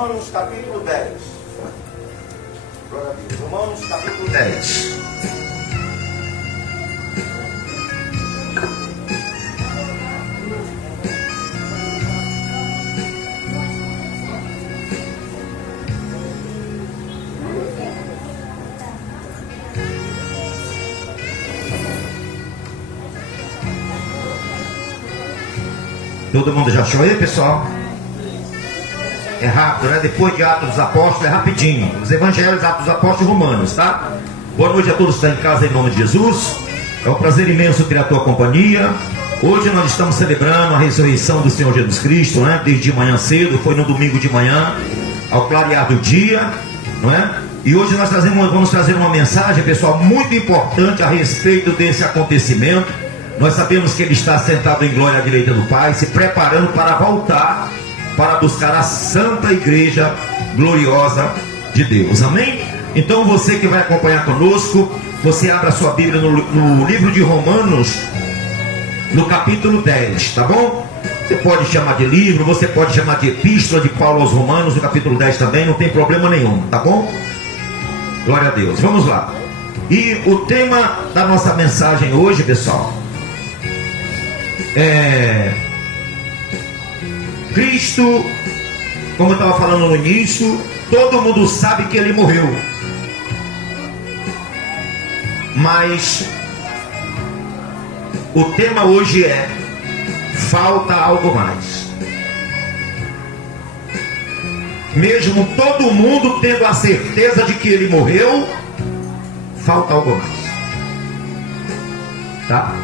Romanos capítulo 10. Glória a Deus. Romanos capítulo 10. Todo mundo já achou aí, pessoal? É rápido, né? Depois de Atos dos Apóstolos, é rapidinho. Os Evangelhos, Atos dos Apóstolos e Romanos, tá? Boa noite a todos que estão em casa, em nome de Jesus. É um prazer imenso ter a tua companhia. Hoje nós estamos celebrando a ressurreição do Senhor Jesus Cristo, né? Desde de manhã cedo, foi no domingo de manhã, ao clarear do dia, não é? E hoje nós vamos trazer uma mensagem, pessoal, muito importante a respeito desse acontecimento. Nós sabemos que ele está sentado em glória à direita do Pai, se preparando para voltar, para buscar a santa igreja gloriosa de Deus. Amém? Então você que vai acompanhar conosco, você abre a sua Bíblia no livro de Romanos, no capítulo 10, tá bom? Você pode chamar de livro, você pode chamar de epístola de Paulo aos Romanos, no capítulo 10 também, não tem problema nenhum, tá bom? Glória a Deus. Vamos lá. E o tema da nossa mensagem hoje, pessoal, Cristo, como eu estava falando no início, todo mundo sabe que ele morreu, mas o tema hoje é: falta algo mais. Mesmo todo mundo tendo a certeza de que ele morreu, falta algo mais, tá?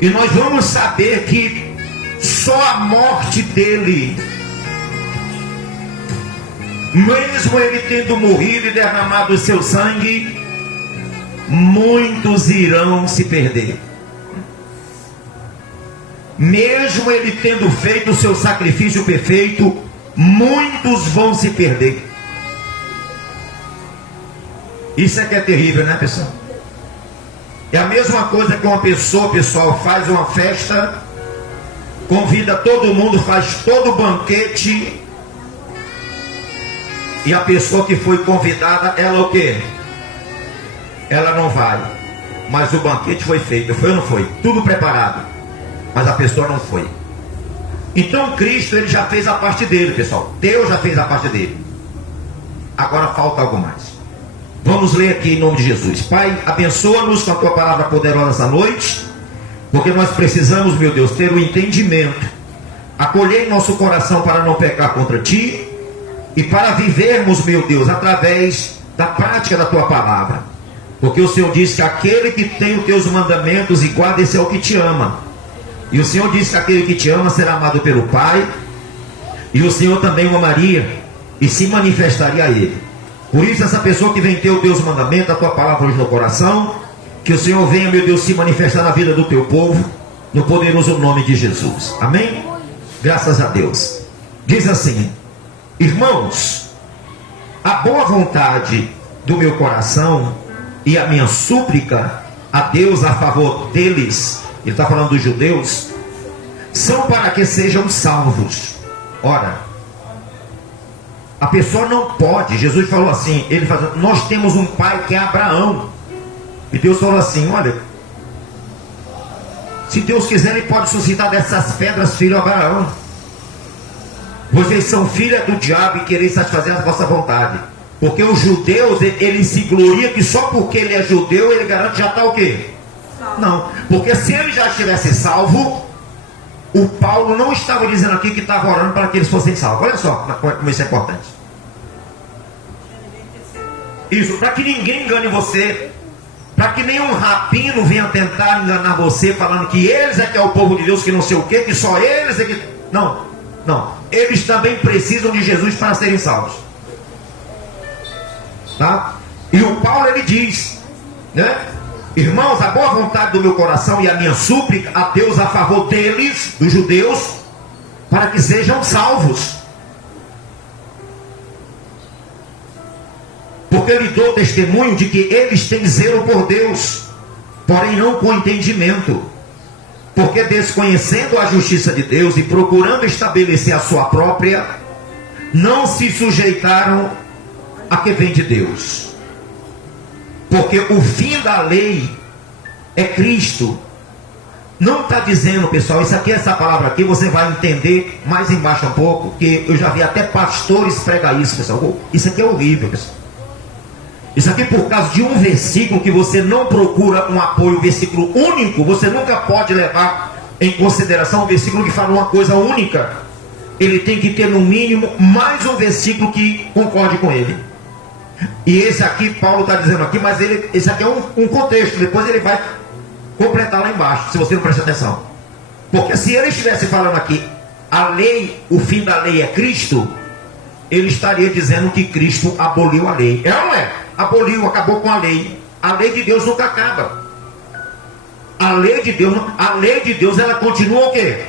E nós vamos saber que só a morte dele, mesmo ele tendo morrido e derramado o seu sangue, muitos irão se perder. Mesmo ele tendo feito o seu sacrifício perfeito, muitos vão se perder. Isso é que é terrível, né, pessoal? É a mesma coisa que uma pessoa, pessoal, faz uma festa, convida todo mundo, faz todo o banquete, e a pessoa que foi convidada, ela o quê? Ela não vai, mas o banquete foi feito, foi ou não foi? Tudo preparado, mas a pessoa não foi. Então Cristo, ele já fez a parte dele, pessoal. Deus já fez a parte dele. Agora falta algo mais. Vamos ler aqui em nome de Jesus. Pai, abençoa-nos com a tua palavra poderosa essa noite, porque nós precisamos, meu Deus, ter o entendimento, acolher em nosso coração para não pecar contra ti, e para vivermos, meu Deus, através da prática da tua palavra, porque o Senhor diz que aquele que tem os teus mandamentos e guarda, esse é o que te ama. E o Senhor diz que aquele que te ama será amado pelo Pai, e o Senhor também o amaria e se manifestaria a ele. Por isso, essa pessoa que vem ter o Deus mandamento, a tua palavra hoje no coração, que o Senhor venha, meu Deus, se manifestar na vida do teu povo, no poderoso nome de Jesus. Amém? Graças a Deus. Diz assim: irmãos, a boa vontade do meu coração e a minha súplica a Deus a favor deles, ele está falando dos judeus, são para que sejam salvos. Ora, a pessoa não pode. Jesus falou assim, ele falou: nós temos um pai que é Abraão. E Deus falou assim: olha, se Deus quiser, ele pode suscitar dessas pedras filho Abraão. Vocês são filha do diabo e quereis satisfazer a vossa vontade. Porque os judeus, ele se gloria que só porque ele é judeu, ele garante já está o quê? Não, porque se ele já estivesse salvo, o Paulo não estava dizendo aqui que estava orando para que eles fossem salvos. Olha só como isso é importante. Isso, para que ninguém engane você, para que nenhum rapino venha tentar enganar você, falando que eles é que é o povo de Deus, que não sei o que, que só eles é que... Não, não. Eles também precisam de Jesus para serem salvos. Tá? E o Paulo, ele diz, né? Irmãos, a boa vontade do meu coração e a minha súplica a Deus a favor deles, dos judeus, para que sejam salvos. Porque lhe dou testemunho de que eles têm zelo por Deus, porém não com entendimento. Porque desconhecendo a justiça de Deus e procurando estabelecer a sua própria, não se sujeitaram a que vem de Deus. Porque o fim da lei é Cristo. Não está dizendo, pessoal, essa palavra aqui você vai entender mais embaixo um pouco, que eu já vi até pastores pregar isso, pessoal. Isso aqui é horrível, pessoal. Isso aqui por causa de um versículo que você não procura um apoio, um versículo único, você nunca pode levar em consideração um versículo que fala uma coisa única. Ele tem que ter no mínimo mais um versículo que concorde com ele. E esse aqui, Paulo está dizendo aqui, mas esse aqui é um contexto, depois ele vai completar lá embaixo, se você não prestar atenção. Porque se ele estivesse falando aqui, a lei, o fim da lei é Cristo, ele estaria dizendo que Cristo aboliu a lei. É ou não é? Aboliu, acabou com a lei. A lei de Deus nunca acaba. A lei de Deus, ela continua o quê?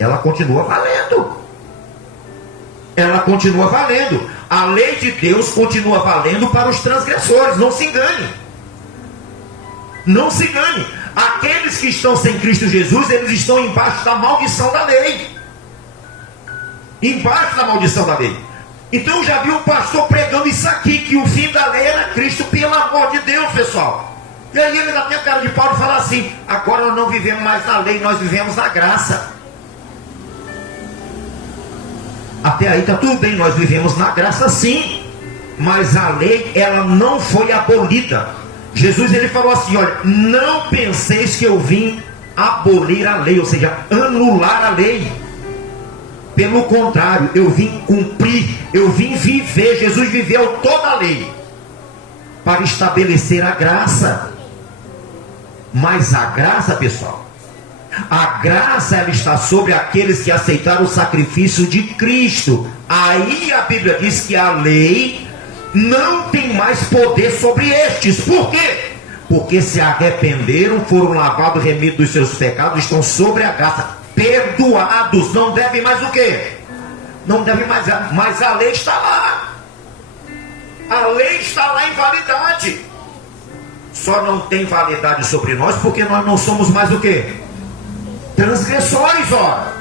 Ela continua valendo. Ela continua valendo. A lei de Deus continua valendo para os transgressores. Não se engane. Não se engane. Aqueles que estão sem Cristo Jesus, eles estão embaixo da maldição da lei. Embaixo da maldição da lei. Então eu já vi um pastor pregando isso aqui, que o fim da lei era Cristo, pelo amor de Deus, pessoal. E aí ele ainda tem a cara de pau de falar assim: agora nós não vivemos mais na lei, nós vivemos na graça. Até aí está tudo bem, nós vivemos na graça sim, mas a lei, ela não foi abolida. Jesus, ele falou assim: olha, não penseis que eu vim abolir a lei, ou seja, anular a lei. Pelo contrário, eu vim cumprir, eu vim viver. Jesus viveu toda a lei para estabelecer a graça. Mas a graça, pessoal, a graça, ela está sobre aqueles que aceitaram o sacrifício de Cristo. Aí a Bíblia diz que a lei não tem mais poder sobre estes. Por quê? Porque se arrependeram, foram lavados, remidos dos seus pecados, estão sobre a graça, perdoados, não devem mais o quê? Não devem mais, mas a lei está lá. A lei está lá em validade. Só não tem validade sobre nós porque nós não somos mais o quê? Transgressores, ora.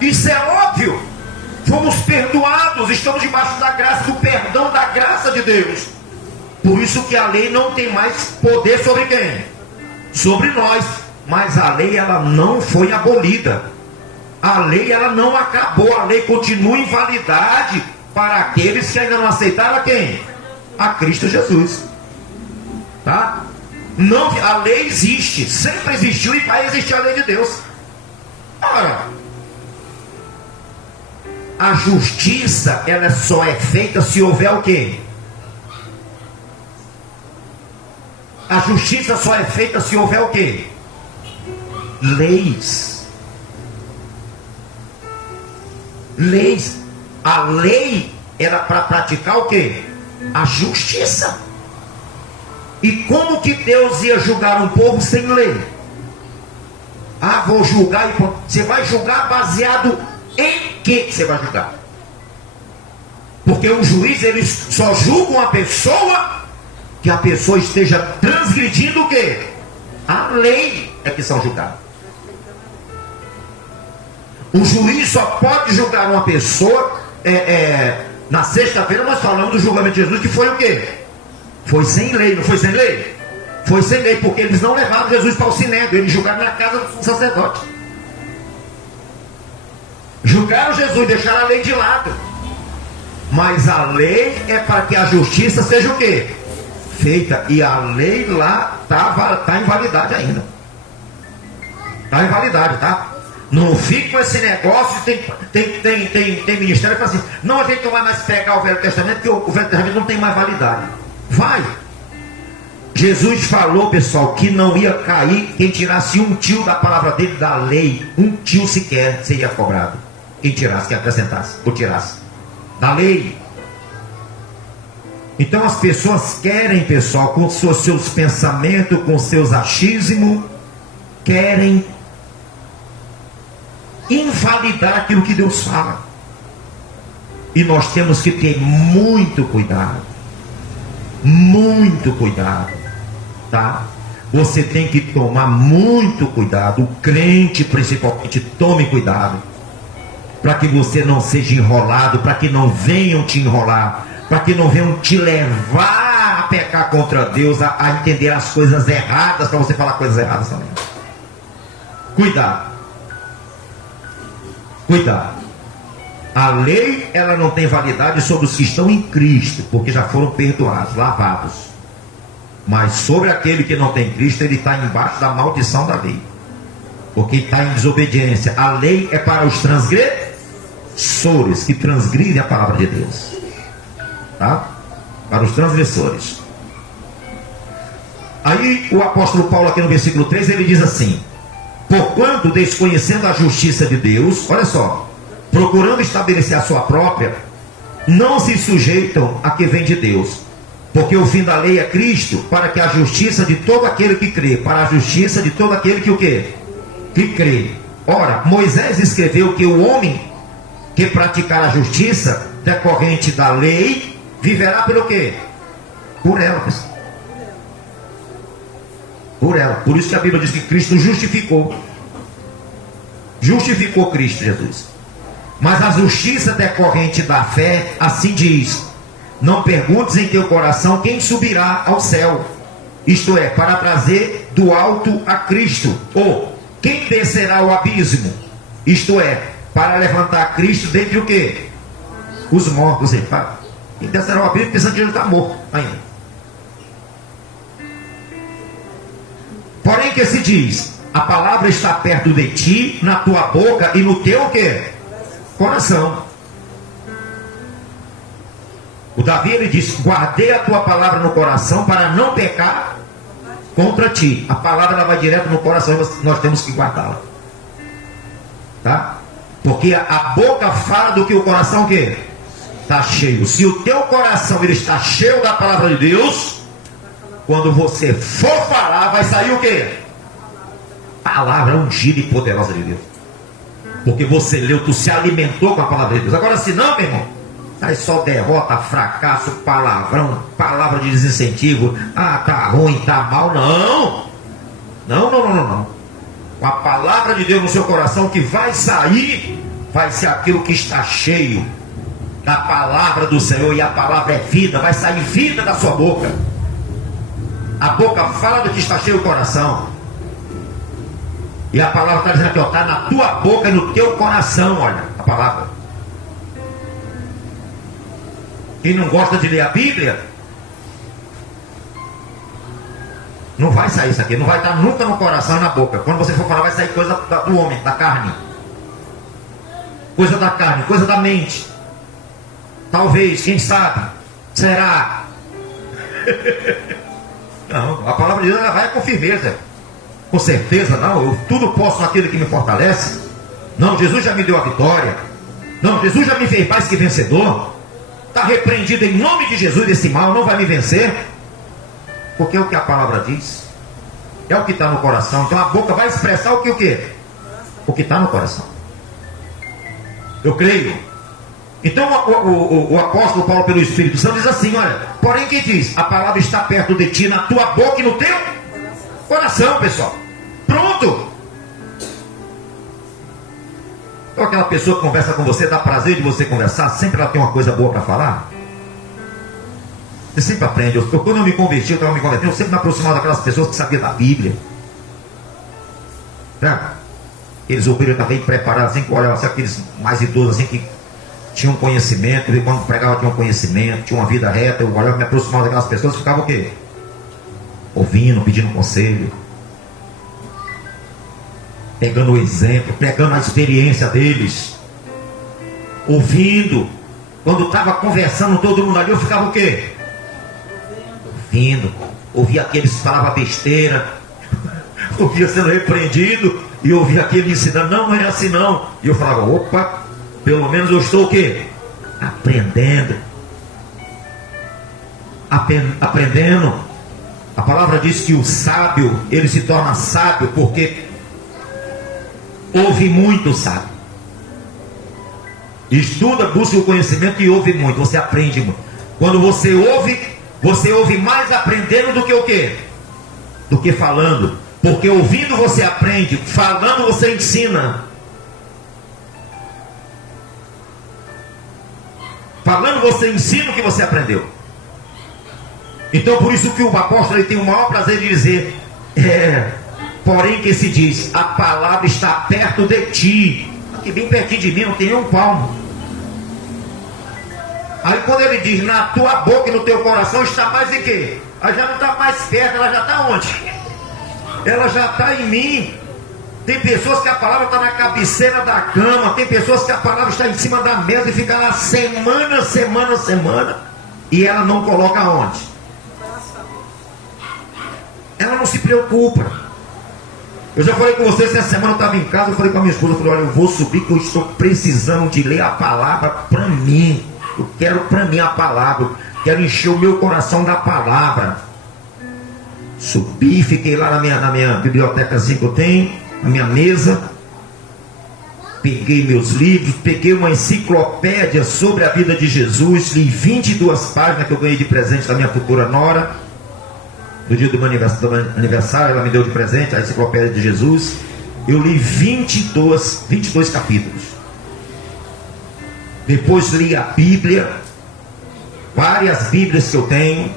Isso é óbvio. Fomos perdoados, estamos debaixo da graça, do perdão da graça de Deus. Por isso que a lei não tem mais poder sobre quem? Sobre nós. Mas a lei, ela não foi abolida. A lei, ela não acabou. A lei continua em validade para aqueles que ainda não aceitaram a quem? A Cristo Jesus. Tá? Não, a lei existe, sempre existiu e vai existir a lei de Deus. Ora, a justiça, ela só é feita se houver o quê? A justiça só é feita se houver o quê? Leis. Leis. A lei era para praticar o quê? A justiça. E como que Deus ia julgar um povo sem lei? Ah, vou julgar. Você vai julgar baseado em que você vai julgar? Porque o juiz, ele só julga uma pessoa que a pessoa esteja transgredindo o quê? A lei é que são julgados. O juiz só pode julgar uma pessoa. Na sexta-feira nós falamos do julgamento de Jesus, que foi o quê? Foi sem lei, não foi sem lei? Foi sem lei, porque eles não levaram Jesus para o sinédrio, eles julgaram na casa do sacerdote. Julgaram Jesus, deixaram a lei de lado. Mas a lei é para que a justiça seja o quê? Feita. E a lei lá está em validade ainda. Está em validade, tá? Não fique com esse negócio. Tem ministério que fala assim: não, a gente não vai mais pegar o Velho Testamento, porque o Velho Testamento não tem mais validade. Vai. Jesus falou, pessoal, que não ia cair quem tirasse um tio da palavra dele, da lei. Um tio sequer seria cobrado. Quem tirasse, quem acrescentasse ou tirasse da lei. Então as pessoas querem, pessoal, com seus pensamentos, com seus achismos, querem invalidar aquilo que Deus fala. E nós temos que ter muito cuidado. Muito cuidado, tá? Você tem que tomar muito cuidado. O crente, principalmente, tome cuidado. para que você não seja enrolado, para que não venham te enrolar, para que não venham te levar a pecar contra Deus, a entender as coisas erradas, para você falar coisas erradas também. Cuidado. Cuidado. A lei, ela não tem validade sobre os que estão em Cristo, porque já foram perdoados, lavados. Mas sobre aquele que não tem Cristo, ele está embaixo da maldição da lei, porque está em desobediência. A lei é para os transgressores, que transgridem a palavra de Deus, tá? Para os transgressores. Aí o apóstolo Paulo, aqui no versículo 3, ele diz assim: porquanto, desconhecendo a justiça de Deus, olha só, procurando estabelecer a sua própria, não se sujeitam a que vem de Deus, porque o fim da lei é Cristo, para que a justiça de todo aquele que crê, para a justiça de todo aquele que o quê? Que crê. Ora, Moisés escreveu que o homem que praticar a justiça decorrente da lei, viverá pelo quê? Por ela, pessoal. Por ela. Por isso que a Bíblia diz que Cristo justificou Cristo Jesus. Mas a justiça decorrente da fé, assim diz: não perguntes em teu coração quem subirá ao céu, isto é, para trazer do alto a Cristo, ou quem descerá ao abismo, isto é, para levantar Cristo dentre o quê? Os mortos. Quem descerá ao abismo pensando que ele está morto ainda. Porém que se diz: a palavra está perto de ti, na tua boca e no teu quê? Coração. O Davi, ele diz: guardei a tua palavra no coração para não pecar contra ti. A palavra, ela vai direto no coração, nós temos que guardá-la, tá? Porque a boca fala do que o coração quê? Está cheio. Se o teu coração ele está cheio da palavra de Deus, quando você for falar, vai sair o quê? Palavra ungida e poderosa de Deus. Porque você leu, tu se alimentou com a palavra de Deus. Agora, se não, meu irmão, sai só derrota, fracasso, palavrão, palavra de desincentivo. Ah, tá ruim, tá mal. Não. Não. Com a palavra de Deus no seu coração, que vai sair, vai ser aquilo que está cheio da palavra do Senhor. E a palavra é vida, vai sair vida da sua boca. A boca fala do que está cheio o coração. E a palavra está dizendo aqui, ó, está na tua boca e no teu coração, olha, a palavra. Quem não gosta de ler a Bíblia, não vai sair isso aqui, não vai estar nunca no coração e na boca. Quando você for falar, vai sair coisa do homem, da carne. Coisa da carne, coisa da mente. Talvez, quem sabe, será. Não, a palavra de Deus ela vai com firmeza. Com certeza, não, eu tudo posso naquele que me fortalece. Não, Jesus já me deu a vitória. Não, Jesus já me fez mais que vencedor. Está repreendido em nome de Jesus esse mal, não vai me vencer. Porque é o que a palavra diz. É o que está no coração. Então a boca vai expressar o quê? O que está no coração. Eu creio. Então o apóstolo Paulo, pelo Espírito Santo, diz assim, olha, porém que diz, a palavra está perto de ti, na tua boca e no teu coração, pessoal. Pronto. Então aquela pessoa que conversa com você, dá prazer de você conversar, sempre ela tem uma coisa boa para falar. Você sempre aprende. Quando eu me converti, eu estava me convertendo, eu sempre me aproximava daquelas pessoas que sabiam da Bíblia. Eles obreiros estavam bem preparados, assim, olha, aqueles mais idosos assim que tinham conhecimento, e quando pregava tinham conhecimento, tinha uma vida reta. Eu olhava, me aproximava daquelas pessoas, ficava o quê? Ouvindo, pedindo conselho, pegando o exemplo, pegando a experiência deles, ouvindo. Quando estava conversando todo mundo ali, eu ficava o quê? Ouvindo. Ouvia aqueles que falavam besteira, ouvia sendo repreendido, e ouvia aquele ensinando, não é assim não. E eu falava, opa, pelo menos eu estou o quê? Aprendendo. Aprendendo. A palavra diz que o sábio, ele se torna sábio porque ouve muito sábio. Estuda, busca o conhecimento e ouve muito. Você aprende muito. Quando você ouve mais aprendendo do que o quê? Do que falando. Porque ouvindo você aprende, falando você ensina. Falando, você ensina o que você aprendeu. Então, por isso que o apóstolo ele tem o maior prazer de dizer, porém que se diz, a palavra está perto de ti. Aqui bem pertinho de mim, não tem nem um palmo. Aí quando ele diz, na tua boca e no teu coração está mais em quê? Ela já não está mais perto, ela já está onde? Ela já está em mim. Tem pessoas que a palavra está na cabeceira da cama, tem pessoas que a palavra está em cima da mesa e fica lá semana, e ela não coloca onde? Ela não se preocupa. Eu já falei com vocês, essa semana eu estava em casa, eu falei com a minha esposa, eu falei, olha, eu vou subir que eu estou precisando de ler a palavra para mim. Eu quero para mim a palavra, eu quero encher o meu coração da palavra. Subi, fiquei lá na minha bibliotecazinha que eu tenho, na minha mesa, peguei meus livros, peguei uma enciclopédia sobre a vida de Jesus, li 22 páginas que eu ganhei de presente da minha futura nora, no dia do meu aniversário, ela me deu de presente a enciclopédia de Jesus. Eu li 22 capítulos. Depois li a Bíblia, várias Bíblias que eu tenho,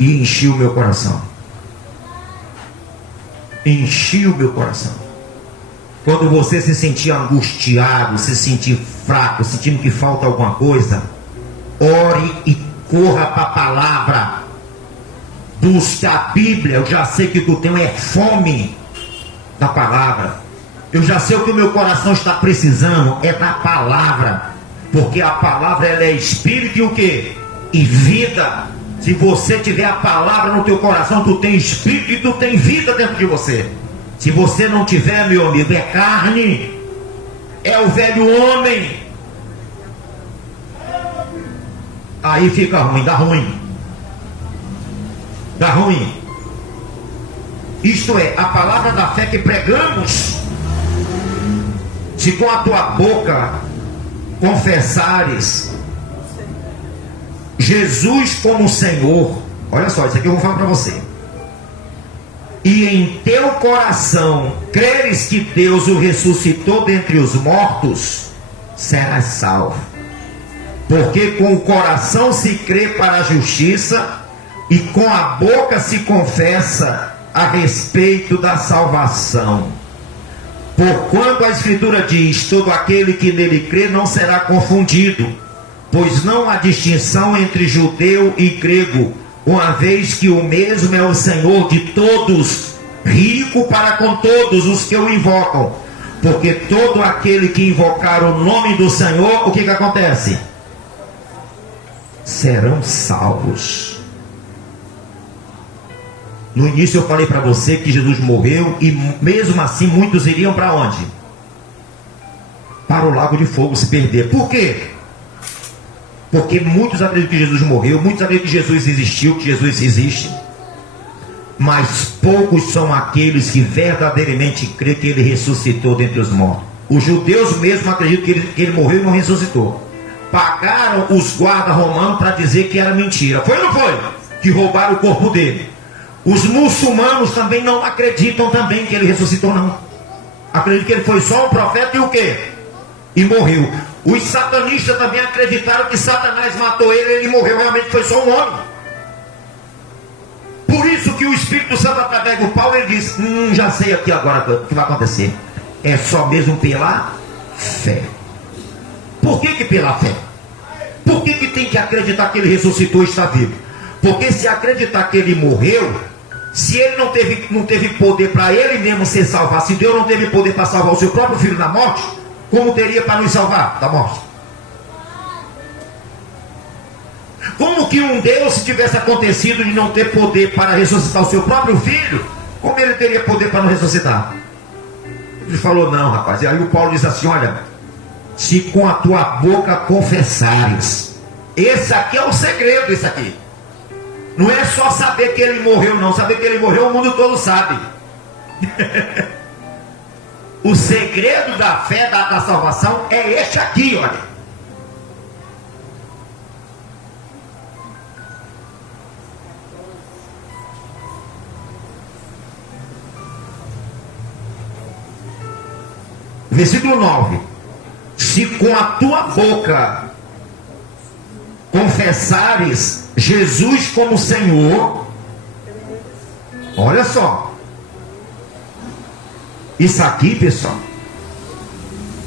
e enchi o meu coração. Enchi o meu coração. Quando você se sentir angustiado, se sentir fraco, sentindo que falta alguma coisa, ore e corra para a palavra. Busque a Bíblia. Eu já sei que o que eu tenho é fome da palavra. Eu já sei o que o meu coração está precisando é da palavra, porque a palavra ela é espírito e o que? E vida. Se você tiver a palavra no teu coração, tu tem espírito e tu tem vida dentro de você. Se você não tiver, meu amigo, é carne, é o velho homem. Aí fica ruim, dá ruim. Dá ruim. Isto é, a palavra da fé que pregamos, se com a tua boca confessares Jesus como Senhor, olha só, isso aqui eu vou falar para você, e em teu coração creres que Deus o ressuscitou dentre os mortos, serás salvo. Porque com o coração se crê para a justiça, e com a boca se confessa a respeito da salvação. Porquanto a Escritura diz, todo aquele que nele crê não será confundido, pois não há distinção entre judeu e grego, uma vez que o mesmo é o Senhor de todos, rico para com todos os que o invocam. Porque todo aquele que invocar o nome do Senhor, o que acontece? Serão salvos. No início eu falei para você que Jesus morreu e mesmo assim muitos iriam para onde? Para o lago de fogo se perder. Por quê? Porque muitos acreditam que Jesus morreu, muitos acreditam que Jesus existiu, que Jesus existe, mas poucos são aqueles que verdadeiramente creem que ele ressuscitou dentre os mortos. Os judeus mesmo acreditam que ele morreu e não ressuscitou. Pagaram os guardas romanos para dizer que era mentira. Foi ou não foi? Que roubaram o corpo dele. Os muçulmanos também não acreditam também que ele ressuscitou, não. Acreditam que ele foi só um profeta e o quê? E morreu. Os satanistas também acreditaram que Satanás matou ele e ele morreu. Realmente foi só um homem. Por isso que o Espírito Santo, através do Paulo, ele diz, já sei aqui agora o que vai acontecer. É só mesmo pela fé. Por que pela fé? Por que tem que acreditar que ele ressuscitou e está vivo? Porque se acreditar que ele morreu, se ele não teve poder para ele mesmo ser salvo, se Deus não teve poder para salvar o seu próprio filho da morte, como teria para nos salvar da morte? Como que um Deus, se tivesse acontecido de não ter poder para ressuscitar o seu próprio filho, como ele teria poder para não ressuscitar? Ele falou, não, rapaz. E aí o Paulo diz assim, olha, se com a tua boca confessares, esse aqui é o segredo, esse aqui. Não é só saber que ele morreu, não. Saber que ele morreu, o mundo todo sabe. O segredo da fé, da salvação, é este aqui, olha. Versículo 9. se com a tua boca confessares Jesus como Senhor, olha só, isso aqui, pessoal,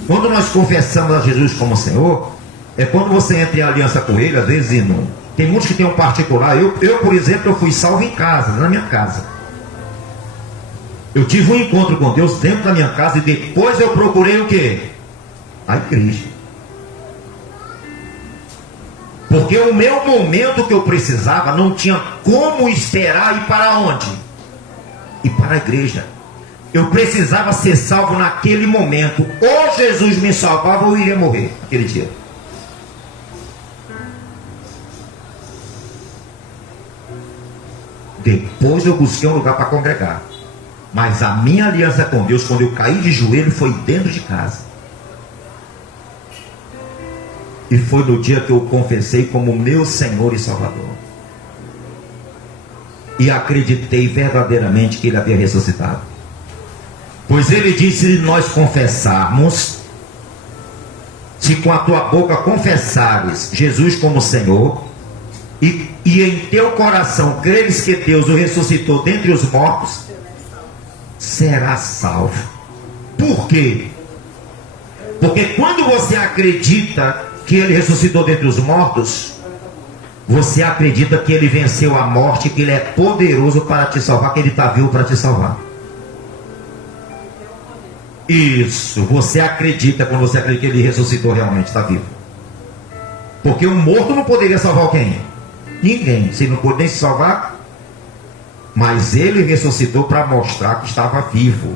quando nós confessamos a Jesus como Senhor, é quando você entra em aliança com Ele, às vezes não. Tem muitos que têm um particular. Eu, por exemplo, eu fui salvo em casa, na minha casa. Eu tive um encontro com Deus dentro da minha casa e depois eu procurei o quê? A igreja. Porque o meu momento que eu precisava não tinha como esperar ir para onde? Ir para a igreja. Eu precisava ser salvo naquele momento. Ou Jesus me salvava ou eu iria morrer aquele dia. Depois eu busquei um lugar para congregar. Mas a minha aliança com Deus, quando eu caí de joelho, foi dentro de casa. E foi no dia que eu confessei como meu Senhor e Salvador. E acreditei verdadeiramente que Ele havia ressuscitado. Pois Ele disse: se nós confessarmos, se com a tua boca confessares Jesus como Senhor, e em teu coração creres que Deus o ressuscitou dentre os mortos, serás salvo. Por quê? Porque quando você acredita que Ele ressuscitou dentre os mortos, você acredita que Ele venceu a morte, que Ele é poderoso para te salvar, que Ele está vivo para te salvar. Isso, você acredita quando você acredita que Ele ressuscitou realmente, está vivo. Porque o morto não poderia salvar quem? Ninguém, se não pôde nem se salvar. Mas Ele ressuscitou para mostrar que estava vivo.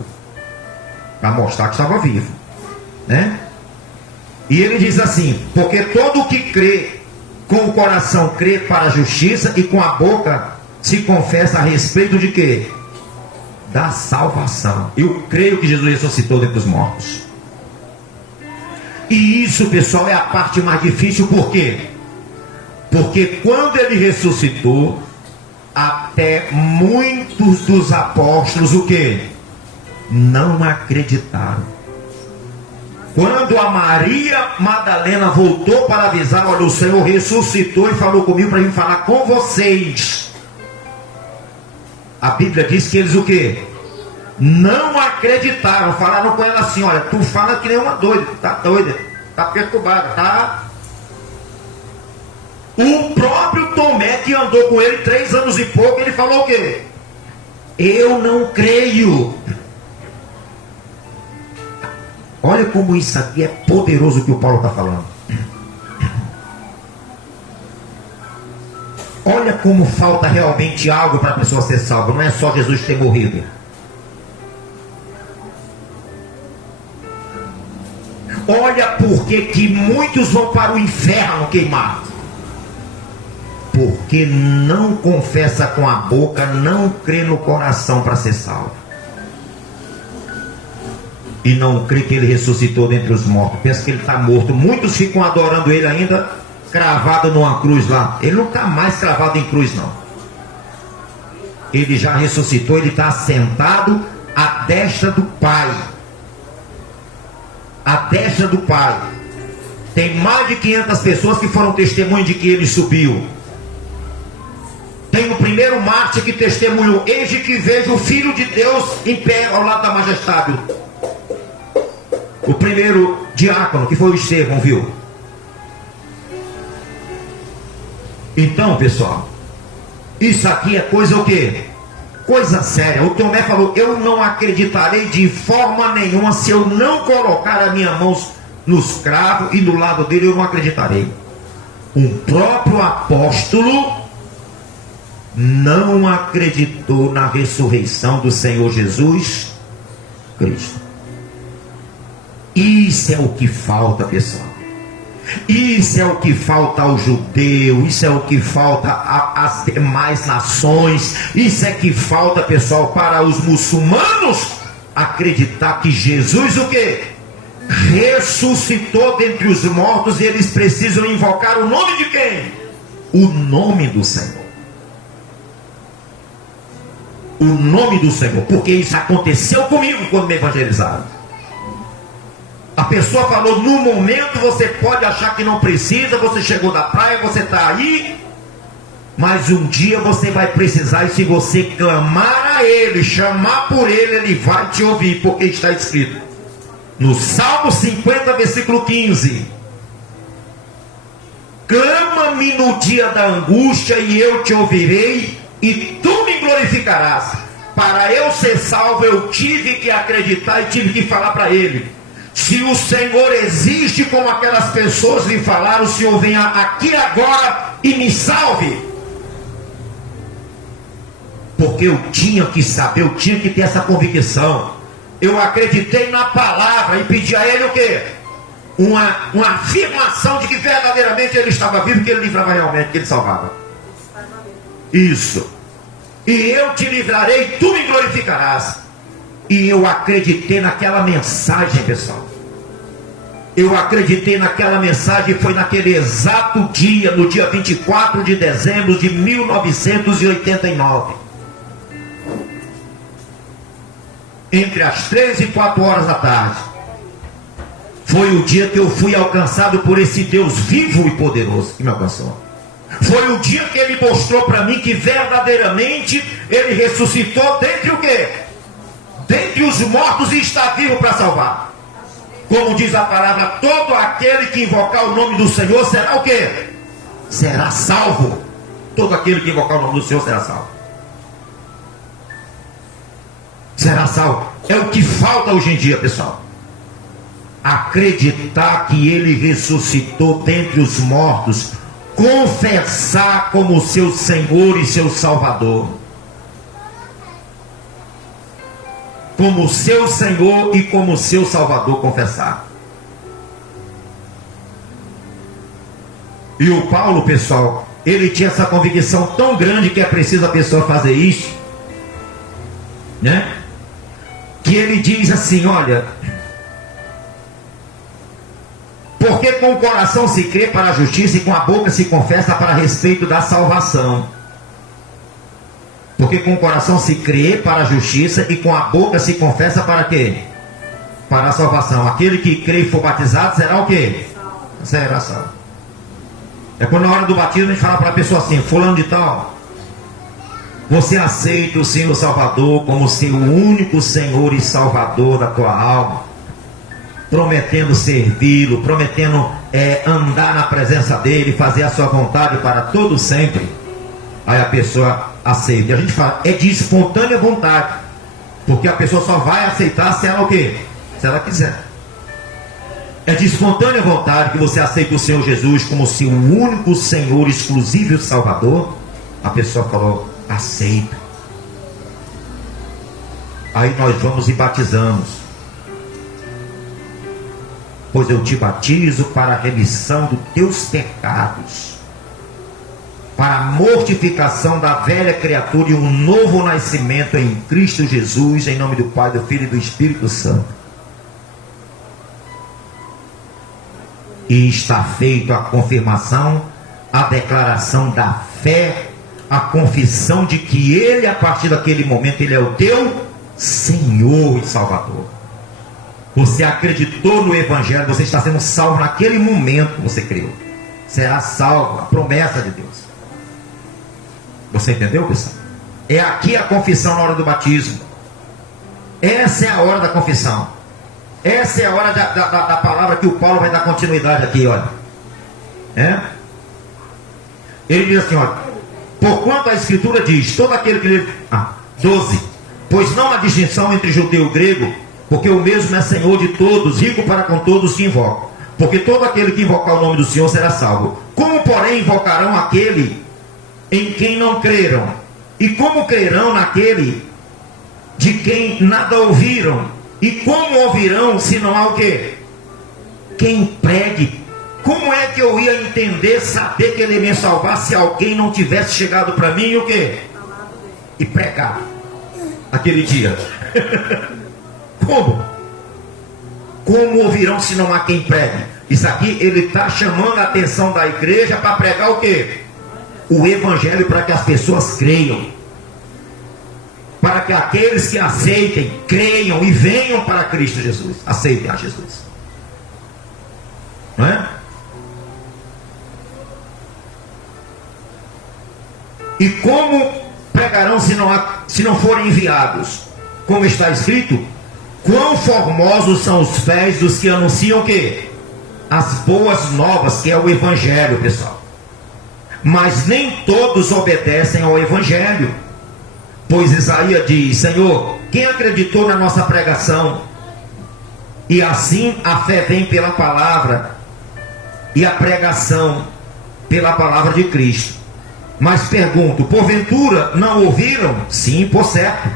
Para mostrar que estava vivo, né? E Ele diz assim: porque todo o que crê com o coração crê para a justiça, e com a boca se confessa a respeito de quê? Da salvação. Eu creio que Jesus ressuscitou dentre os mortos. E isso, pessoal, é a parte mais difícil. Por quê? Porque quando Ele ressuscitou, até muitos dos apóstolos o quê? Não acreditaram. Quando a Maria Madalena voltou para avisar: olha, o Senhor ressuscitou e falou comigo para vir falar com vocês. A Bíblia diz que eles o quê? Não acreditaram. Falaram com ela assim: olha, tu fala que nem uma doida, tá doida, tá perturbada, tá? O próprio Tomé, que andou com ele 3 anos e pouco, ele falou o quê? Eu não creio. Olha como isso aqui é poderoso, o que o Paulo está falando. Olha como falta realmente algo para a pessoa ser salva. Não é só Jesus ter morrido. Olha por que muitos vão para o inferno queimar. Porque não confessa com a boca, não crê no coração para ser salvo. E não crê que Ele ressuscitou dentre os mortos. Pensa que Ele está morto. Muitos ficam adorando Ele ainda cravado numa cruz lá. Ele não está mais cravado em cruz, não. Ele já ressuscitou. Ele está sentado à destra do Pai. À destra do Pai. Tem mais de 500 pessoas que foram testemunho de que Ele subiu. Tem o primeiro mártir que testemunhou: eis que vejo o Filho de Deus em pé ao lado da majestade. O primeiro diácono, que foi o Estevão, viu? Então, pessoal, isso aqui é coisa o quê? Coisa séria. O Tomé falou: eu não acreditarei de forma nenhuma se eu não colocar as minhas mãos nos cravos, e do lado dele eu não acreditarei. Um próprio apóstolo não acreditou na ressurreição do Senhor Jesus Cristo. Isso é o que falta, pessoal. Isso é o que falta ao judeu. Isso é o que falta às demais nações. Isso é que falta, pessoal, para os muçulmanos acreditar que Jesus o quê? Ressuscitou dentre os mortos, e eles precisam invocar o nome de quem? O nome do Senhor. O nome do Senhor. Porque isso aconteceu comigo quando me evangelizaram. A pessoa falou, no momento você pode achar que não precisa, você chegou da praia, você está aí, mas um dia você vai precisar, e se você clamar a Ele, chamar por Ele, Ele vai te ouvir, porque está escrito no Salmo 50, versículo 15: clama-me no dia da angústia e eu te ouvirei e tu me glorificarás. Para eu ser salvo eu tive que acreditar e tive que falar para Ele. Se o Senhor existe como aquelas pessoas lhe falaram, o Senhor venha aqui agora e me salve. Porque eu tinha que saber, eu tinha que ter essa convicção. Eu acreditei na palavra e pedi a Ele o quê? Uma afirmação de que verdadeiramente Ele estava vivo, que Ele livrava realmente, que Ele salvava. Isso. E eu te livrarei, tu me glorificarás. E eu acreditei naquela mensagem, pessoal. Eu acreditei naquela mensagem. Foi naquele exato dia, no dia 24 de dezembro de 1989. Entre as 3 e 4 horas da tarde. Foi o dia que eu fui alcançado por esse Deus vivo e poderoso que me alcançou. Foi o dia que Ele mostrou para mim que verdadeiramente Ele ressuscitou dentre o quê? Dentre os mortos e está vivo para salvar. Como diz a palavra, todo aquele que invocar o nome do Senhor será o quê? Será salvo. Todo aquele que invocar o nome do Senhor será salvo. Será salvo. É o que falta hoje em dia, pessoal. Acreditar que Ele ressuscitou dentre os mortos. Confessar como seu Senhor e seu Salvador. Como seu Senhor e como seu Salvador, confessar. E o Paulo, pessoal, ele tinha essa convicção tão grande que é preciso a pessoa fazer isso, né? Que ele diz assim, olha, porque com o coração se crê para a justiça e com a boca se confessa para respeito da salvação. Porque com o coração se crê para a justiça e com a boca se confessa para quê? Para a salvação. Aquele que crê e for batizado será o quê? Será salvo. É quando na hora do batismo a gente fala para a pessoa assim, fulano de tal, você aceita o Senhor Salvador como seu único Senhor e Salvador da tua alma, prometendo servi-lo, prometendo andar na presença dele, fazer a sua vontade para todo sempre. Aí a pessoa aceita. E a gente fala, é de espontânea vontade, porque a pessoa só vai aceitar se ela o quê? Se ela quiser. É de espontânea vontade que você aceita o Senhor Jesus como seu único Senhor exclusivo e Salvador. A pessoa falou, aceita. Aí nós vamos e batizamos. Pois eu te batizo para a remissão dos teus pecados, para a mortificação da velha criatura e um novo nascimento em Cristo Jesus, em nome do Pai, do Filho e do Espírito Santo. E está feito a confirmação, a declaração da fé, a confissão de que Ele, a partir daquele momento, Ele é o teu Senhor e Salvador. Você acreditou no Evangelho, você está sendo salvo naquele momento que você creu. Será salvo, a promessa de Deus. Você entendeu, pessoal? É aqui a confissão na hora do batismo. Essa é a hora da confissão. Essa é a hora da palavra que o Paulo vai dar continuidade aqui, olha. Ele diz assim, olha, porquanto a Escritura diz, todo aquele que... 12. Pois não há distinção entre judeu e grego, porque o mesmo é Senhor de todos, rico para com todos que invocam. Porque todo aquele que invocar o nome do Senhor será salvo. Como, porém, invocarão aquele em quem não creram? E como crerão naquele de quem nada ouviram? E como ouvirão se não há o quê? Quem pregue. Como é que eu ia entender, saber que Ele ia me salvar se alguém não tivesse chegado para mim e o quê? E pregado aquele dia. Como? Como ouvirão se não há quem pregue? Isso aqui ele está chamando a atenção da igreja para pregar o quê? O Evangelho, para que as pessoas creiam, para que aqueles que aceitem, creiam e venham para Cristo Jesus. Aceitem a Jesus. não é? E como pregarão se não forem enviados? Como está escrito, quão formosos são os pés dos que anunciam o quê? As boas novas, que é o Evangelho, pessoal. Mas nem todos obedecem ao Evangelho. Pois Isaías diz, Senhor, quem acreditou na nossa pregação? E assim a fé vem pela palavra, e a pregação pela palavra de Cristo. Mas pergunto, porventura não ouviram? Sim, por certo.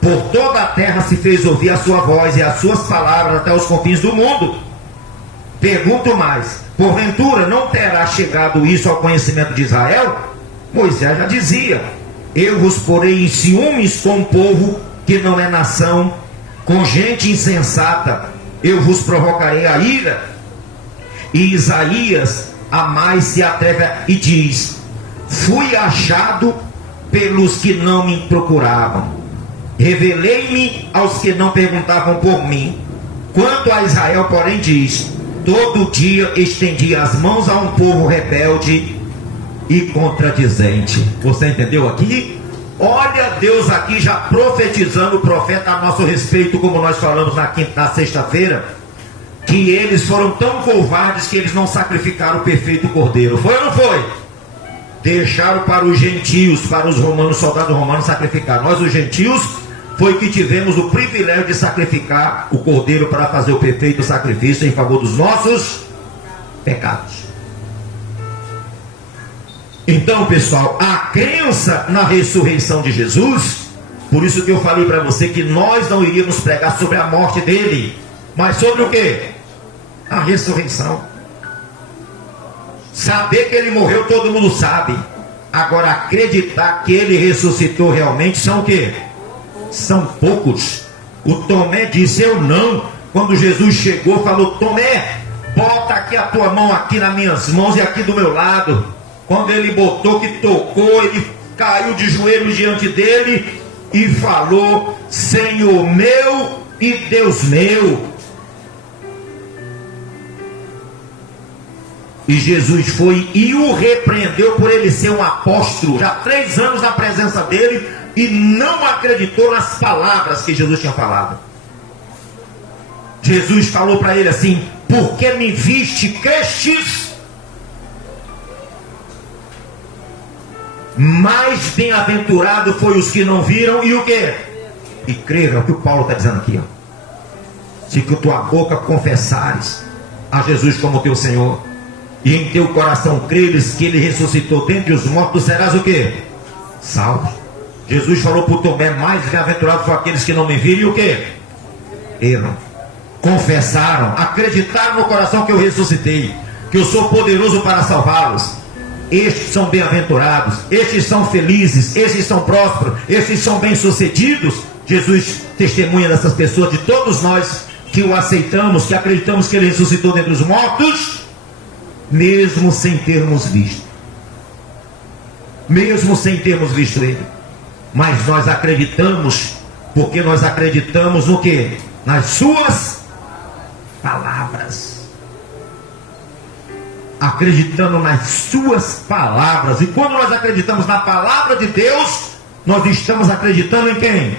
Por toda a terra se fez ouvir a sua voz e as suas palavras até os confins do mundo. Pergunto mais, porventura não terá chegado isso ao conhecimento de Israel? Moisés já dizia, eu vos porei em ciúmes com um povo que não é nação, com gente insensata, eu vos provocarei a ira. E Isaías a mais se atreve e diz, fui achado pelos que não me procuravam, revelei-me aos que não perguntavam por mim. Quanto a Israel, porém, diz, todo dia estendi as mãos a um povo rebelde e contradizente. Você entendeu aqui? Olha Deus aqui já profetizando o profeta a nosso respeito, como nós falamos na sexta-feira, que eles foram tão covardes que eles não sacrificaram o perfeito cordeiro. Foi ou não foi? Deixaram para os gentios, para os romanos, soldados romanos sacrificar. Nós, os gentios, foi que tivemos o privilégio de sacrificar o cordeiro para fazer o perfeito sacrifício em favor dos nossos pecados. Então, pessoal, a crença na ressurreição de Jesus, por isso que eu falei para você que nós não iríamos pregar sobre a morte dele, mas sobre o quê? A ressurreição. Saber que ele morreu, todo mundo sabe. Agora, acreditar que ele ressuscitou realmente são o quê? São poucos. O Tomé disse, eu não. Quando Jesus chegou, falou, Tomé, bota aqui a tua mão aqui nas minhas mãos e aqui do meu lado. Quando ele botou, que tocou, ele caiu de joelhos diante dele e falou, Senhor meu e Deus meu. E Jesus foi e o repreendeu por ele ser um apóstolo, já 3 anos na presença dele, e não acreditou nas palavras que Jesus tinha falado. Jesus falou para ele assim, porque me viste, crestes? Mais bem-aventurado foi os que não viram e o quê? E creram, é o que o Paulo está dizendo aqui, ó. Se com tua boca confessares a Jesus como teu Senhor, e em teu coração creres que ele ressuscitou dentre os mortos, serás o quê? Salvo. Jesus falou para o Tomé, mais bem-aventurados foram aqueles que não me viram e o quê? Creram, confessaram, acreditaram no coração que eu ressuscitei, que eu sou poderoso para salvá-los. Estes são bem-aventurados, estes são felizes, estes são prósperos, estes são bem-sucedidos. Jesus testemunha dessas pessoas, de todos nós que o aceitamos, que acreditamos que ele ressuscitou dentre os mortos, mesmo sem termos visto. Mesmo sem termos visto ele. Mas nós acreditamos, porque nós acreditamos no quê? Nas suas palavras. Acreditando nas suas palavras. E quando nós acreditamos na palavra de Deus, nós estamos acreditando em quem?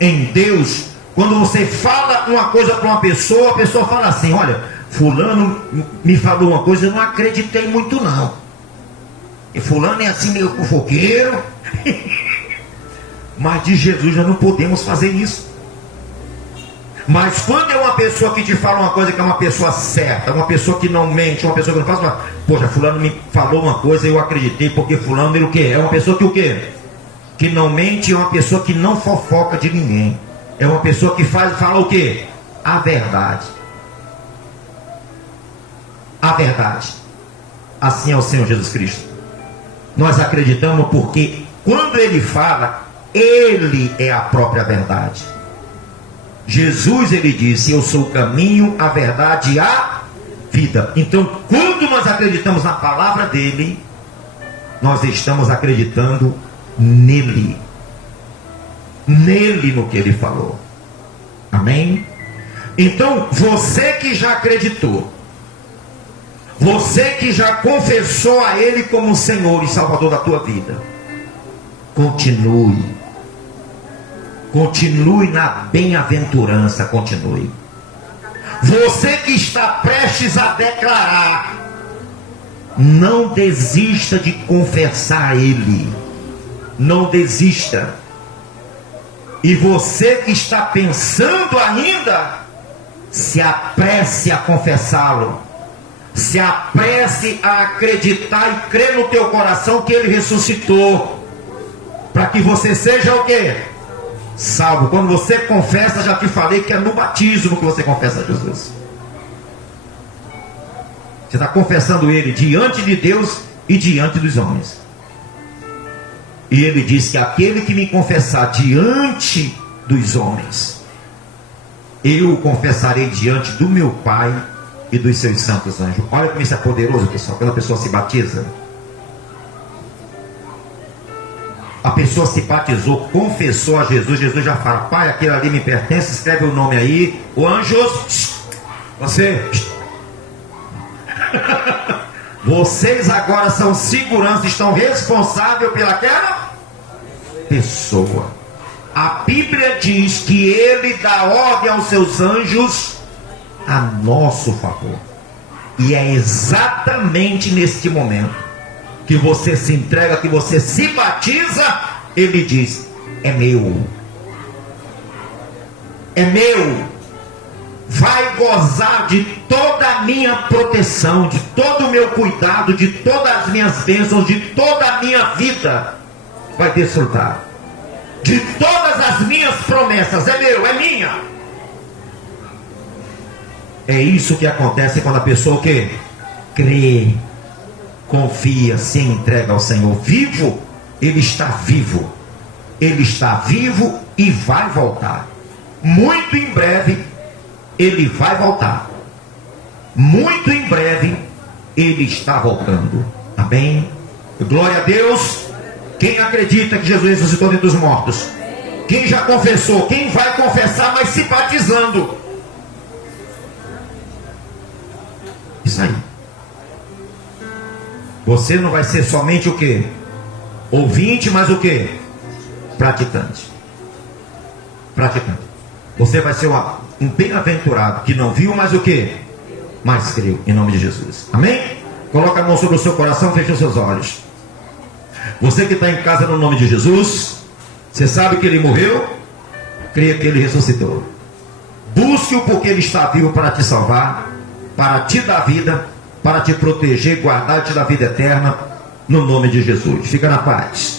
Em Deus. Quando você fala uma coisa para uma pessoa, a pessoa fala assim, olha, fulano me falou uma coisa, eu não acreditei muito não. E fulano é assim meio fofoqueiro. Mas de Jesus nós não podemos fazer isso. Mas quando é uma pessoa que te fala uma coisa que é uma pessoa certa, uma pessoa que não mente, uma pessoa que não faz, poxa, fulano me falou uma coisa e eu acreditei, porque fulano ele o quê? É uma pessoa que o quê? Que não mente, é uma pessoa que não fofoca de ninguém. É uma pessoa que fala o quê? A verdade. A verdade. Assim é o Senhor Jesus Cristo. Nós acreditamos porque quando ele fala, ele é a própria verdade. Jesus, ele disse, eu sou o caminho, a verdade e a vida. Então, quando nós acreditamos na palavra dele, nós estamos acreditando nele. Nele, no que ele falou. Amém? Então, você que já acreditou, Você que já confessou a Ele como Senhor e Salvador da tua vida, continue. Continue na bem-aventurança, continue. Você que está prestes a declarar, não desista de confessar a Ele. Não desista. E você que está pensando ainda, se apresse a confessá-lo. Se apresse a acreditar e crer no teu coração que Ele ressuscitou. Para que você seja o quê? Salvo. Quando você confessa, já te falei que é no batismo que você confessa a Jesus. Você está confessando Ele diante de Deus e diante dos homens. E Ele diz que aquele que me confessar diante dos homens, eu o confessarei diante do meu Pai e dos seus santos anjos. Olha como isso é poderoso, pessoal. Quando a pessoa se batiza, a pessoa se batizou, confessou a Jesus, Jesus já fala: Pai, aquele ali me pertence, escreve o nome aí. O anjos, vocês agora são segurança, estão responsáveis pelaquela pessoa. A Bíblia diz que Ele dá ordem aos seus anjos a nosso favor. E é exatamente neste momento que você se entrega, que você se batiza, Ele diz: é meu. É meu. Vai gozar de toda a minha proteção, de todo o meu cuidado, de todas as minhas bênçãos, de toda a minha vida. Vai desfrutar de todas as minhas promessas. É meu, é minha. É isso que acontece quando a pessoa o quê? Crê, confia, se entrega ao Senhor. Vivo, Ele está vivo. Ele está vivo e vai voltar. Muito em breve Ele vai voltar. Muito em breve Ele está voltando. Amém? Glória a Deus. Quem acredita que Jesus ressuscitou dentre os mortos? Quem já confessou? Quem vai confessar, mas se batizando? Isso aí. Você não vai ser somente o quê? Ouvinte, mas o quê? Praticante. Praticante. Você vai ser um bem-aventurado que não viu, mas o quê? Mas creu, em nome de Jesus. Amém? Coloca a mão sobre o seu coração, fecha os seus olhos. Você que está em casa, no nome de Jesus, você sabe que Ele morreu, creia que Ele ressuscitou. Busque-o porque Ele está vivo para te salvar, para te dar vida, para te proteger, guardar e te dar vida eterna, no nome de Jesus. Fica na paz.